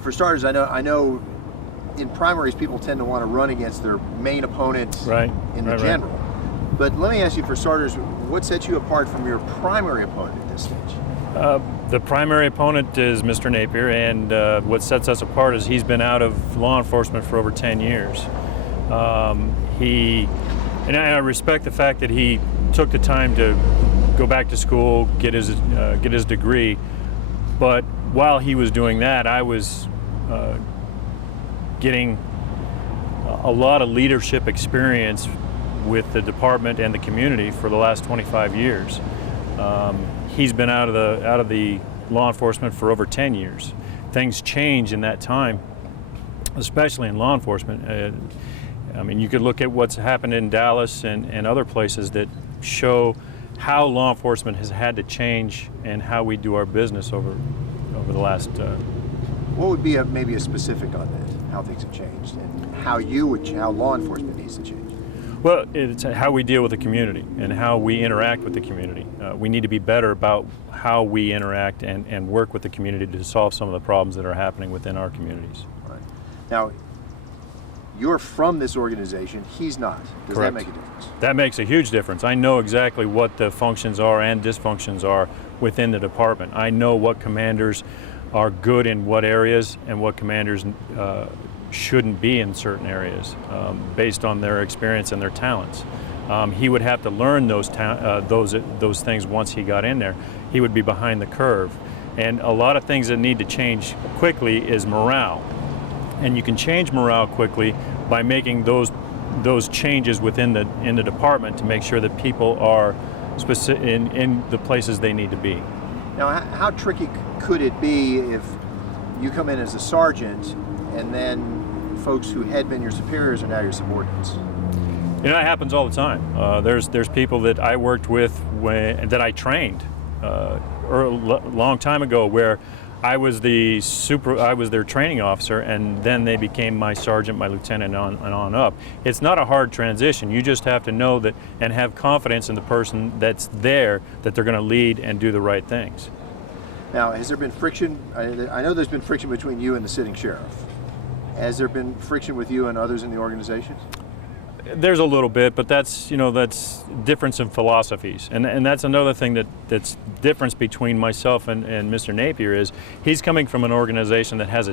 for starters, I know in primaries people tend to want to run against their main opponent in the general. But let me ask you, for starters, what sets you apart from your primary opponent at this stage? The primary opponent is Mr. Napier, and what sets us apart is he's been out of law enforcement for over 10 years. And I respect the fact that he took the time to go back to school, get his degree, but while he was doing that, I was getting a lot of leadership experience with the department and the community for the last 25 years. He's been out of the law enforcement for over 10 years. Things change in that time, especially in law enforcement. I mean, you could look at what's happened in Dallas and other places that show how law enforcement has had to change and how we do our business over the last. What would be maybe a specific on that? How things have changed and how law enforcement needs to change? Well, it's how we deal with the community and how we interact with the community. We need to be better about how we interact and work with the community to solve some of the problems that are happening within our communities. Right. Now, you're from this organization, he's not. Does Correct. That make a difference? That makes a huge difference. I know exactly what the functions are and dysfunctions are within the department. I know what commanders are good in what areas and what commanders shouldn't be in certain areas based on their experience and their talents. He would have to learn those things once he got in there. He would be behind the curve. And a lot of things that need to change quickly is morale. And you can change morale quickly by making those changes within the department to make sure that people are in the places they need to be. Now, how tricky could it be if you come in as a sergeant and then folks who had been your superiors are now your subordinates? You know, that happens all the time. There's people that I worked with that I trained a long time ago, where I was their training officer, and then they became my sergeant, my lieutenant, and on up. It's not a hard transition. You just have to know that and have confidence in the person that's there, that they're going to lead and do the right things. Now, has there been friction? I know there's been friction between you and the sitting sheriff. Has there been friction with you and others in the organization? There's a little bit, but that's difference in philosophies, and that's another thing that's difference between myself and Mr. Napier is he's coming from an organization that has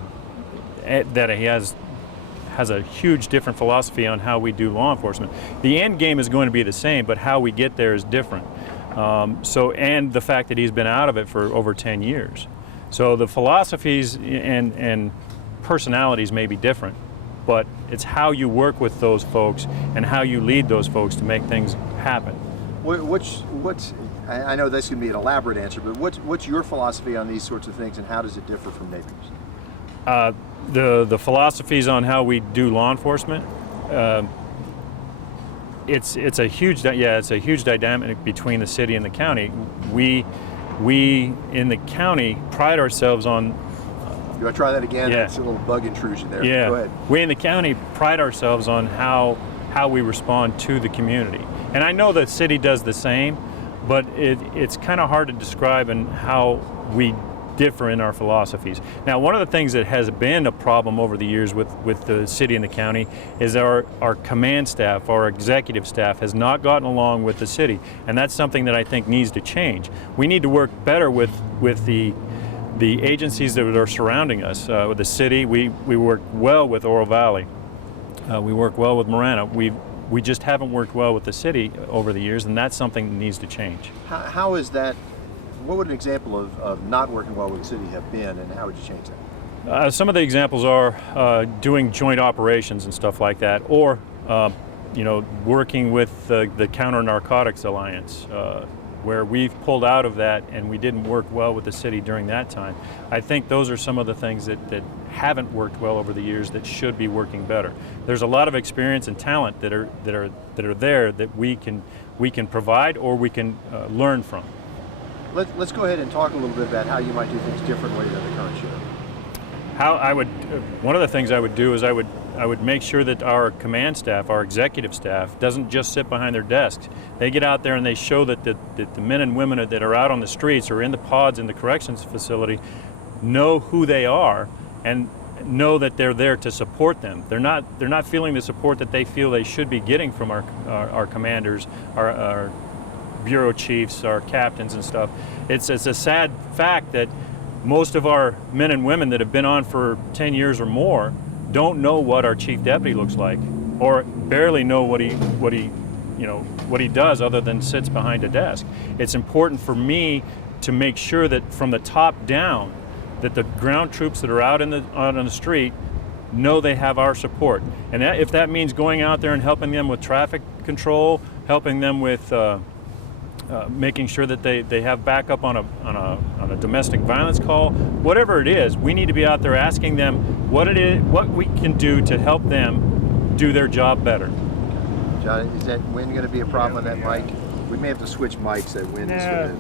a huge different philosophy on how we do law enforcement. The end game is going to be the same, but how we get there is different. And the fact that he's been out of it for over 10 years, so the philosophies and personalities may be different, but it's how you work with those folks and how you lead those folks to make things happen. I know this can be an elaborate answer, but what's your philosophy on these sorts of things, and how does it differ from Napier's? The philosophies on how we do law enforcement, it's a huge dynamic between the city and the county. We in the county pride ourselves on. Do I try that again? Yeah. That's a little bug intrusion there. Yeah. Go ahead. We in the county pride ourselves on how we respond to the community. And I know the city does the same, but it's kind of hard to describe in how we differ in our philosophies. Now, one of the things that has been a problem over the years with the city and the county is our command staff, our executive staff has not gotten along with the city. And that's something that I think needs to change. We need to work better with the agencies that are surrounding us. With the city, we work well with Oro Valley. We work well with Marana. We just haven't worked well with the city over the years, and that's something that needs to change. How is that? What would an example of not working well with the city have been, and how would you change that? Some of the examples are doing joint operations and stuff like that, or working with the Counter Narcotics Alliance, where we've pulled out of that and we didn't work well with the city during that time. I think those are some of the things that haven't worked well over the years that should be working better. There's a lot of experience and talent that are there that we can provide or we can learn from. Let's go ahead and talk a little bit about how you might do things differently than the current sheriff. One of the things I would do is I would make sure that our command staff, our executive staff, doesn't just sit behind their desks. They get out there and they show that the men and women that are out on the streets or in the pods in the corrections facility know who they are and know that they're there to support them. They're not feeling the support that they feel they should be getting from our commanders, our bureau chiefs, our captains and stuff. It's a sad fact that most of our men and women that have been on for 10 years or more don't know what our chief deputy looks like, or barely know what he does other than sits behind a desk. It's important for me to make sure that from the top down, that the ground troops that are out on the street know they have our support. And if that means going out there and helping them with traffic control, helping them with making sure that they have backup on a domestic violence call, whatever it is, we need to be out there asking them what we can do to help them do their job better. John, is that wind going to be a problem on that mic? We may have to switch mics. That wind is going to.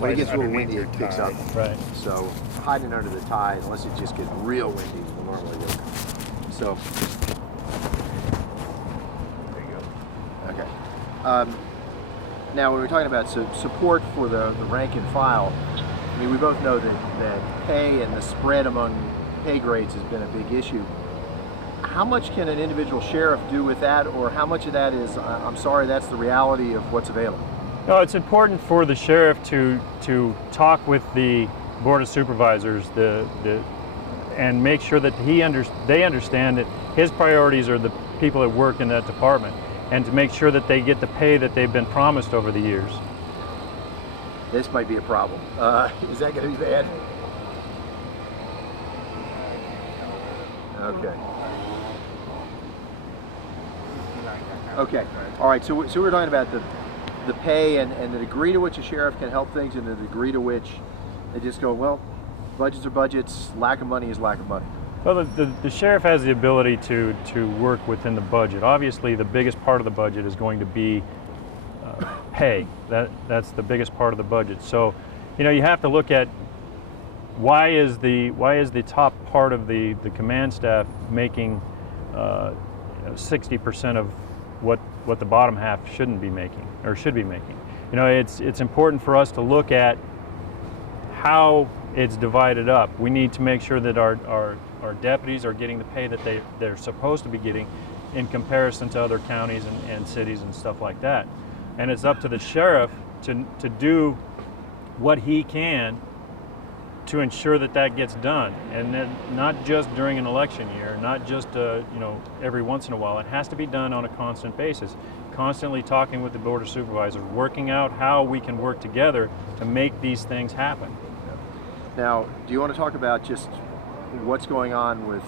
When it gets real windy, it kicks up. Right. So hiding under the tie, unless it just gets real windy, will normally work. So there you go. Okay. Now, when we're talking about support for the rank and file, I mean, we both know that pay and the spread among pay grades has been a big issue. How much can an individual sheriff do with that, or how much of that is, I'm sorry, that's the reality of what's available? No, it's important for the sheriff to talk with the Board of Supervisors and make sure that they understand that his priorities are the people that work in that department, and to make sure that they get the pay that they've been promised over the years. This might be a problem. Is that going to be bad? Okay. Okay. All right. So we're talking about the pay and the degree to which a sheriff can help things, and the degree to which they just go, well, budgets are budgets. Lack of money is lack of money. Well, the sheriff has the ability to work within the budget. Obviously, the biggest part of the budget is going to be pay. That's the biggest part of the budget. So, you have to look at why is the top part of the command staff making 60% of what the bottom half shouldn't be making or should be making. It's important for us to look at how it's divided up. We need to make sure that our deputies are getting the pay that they're supposed to be getting in comparison to other counties and cities and stuff like that. And it's up to the sheriff to do what he can to ensure that gets done, and then not just during an election year, not just every once in a while. It has to be done on a constant basis, constantly talking with the Board of Supervisors, working out how we can work together to make these things happen. Now, do you want to talk about just what's going on with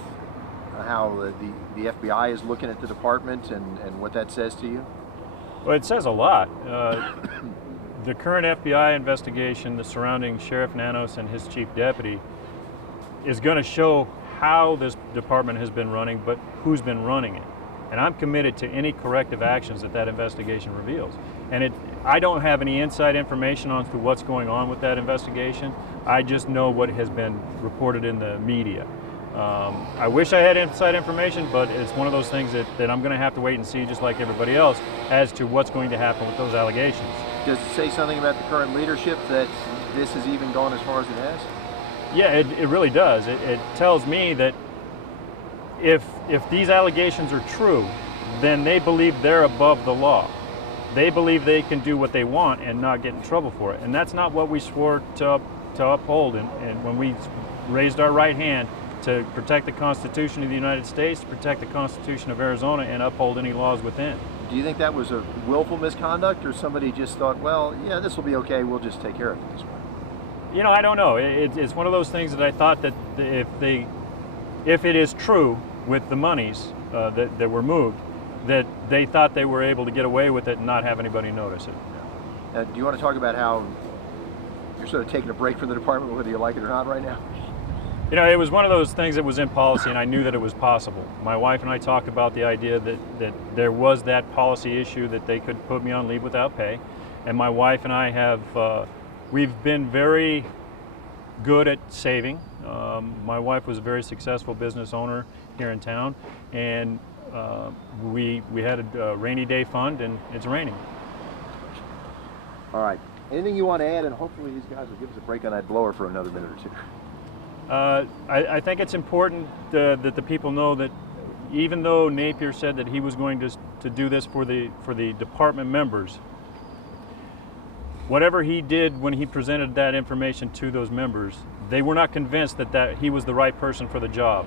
how the FBI is looking at the department and what that says to you? Well, it says a lot. The current FBI investigation surrounding Sheriff Nanos and his chief deputy is going to show how this department has been running, but who's been running it. And I'm committed to any corrective actions that investigation reveals. And I don't have any inside information on to what's going on with that investigation. I just know what has been reported in the media. I wish I had inside information, but it's one of those things that I'm going to have to wait and see, just like everybody else, as to what's going to happen with those allegations. Does it say something about the current leadership that this has even gone as far as it has? Yeah, it really does. It tells me that if these allegations are true, then they believe they're above the law. They believe they can do what they want and not get in trouble for it. And that's not what we swore to uphold. And when we raised our right hand to protect the Constitution of the United States, to protect the Constitution of Arizona, and uphold any laws within. Do you think that was a willful misconduct, or somebody just thought, well, yeah, this will be okay, we'll just take care of it this way? I don't know. It's one of those things that I thought that if it is true with the monies that were moved, that they thought they were able to get away with it and not have anybody notice it. Do you want to talk about how you're sort of taking a break from the department, whether you like it or not right now? It was one of those things that was in policy, and I knew that it was possible. My wife and I talked about the idea that there was that policy issue that they could put me on leave without pay. And my wife and I have, we've been very good at saving. My wife was a very successful business owner here in town, and we had a rainy day fund, and it's raining. All right. Anything you want to add? And hopefully these guys will give us a break on that blower for another minute or two. I think it's important that the people know that even though Napier said that he was going to do this for the department members, whatever he did when he presented that information to those members, they were not convinced that he was the right person for the job.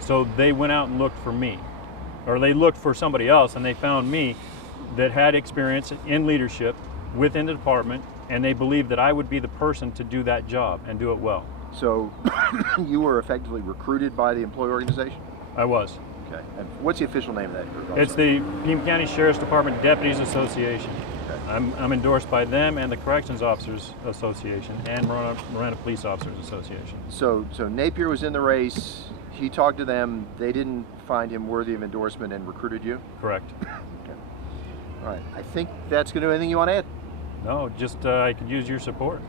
So they went out and looked for me, or they looked for somebody else, and they found me that had experience in leadership within the department, and they believed that I would be the person to do that job and do it well. So you were effectively recruited by the employee organization? I was. Okay. And what's the official name of that group? It's the Pima County Sheriff's Department Deputies Association. Okay. I'm endorsed by them and the Corrections Officers Association and Marana Police Officers Association. So Napier was in the race. He talked to them. They didn't find him worthy of endorsement and recruited you? Correct. Okay. All right. I think that's going to do anything you want to add? No, just I could use your support.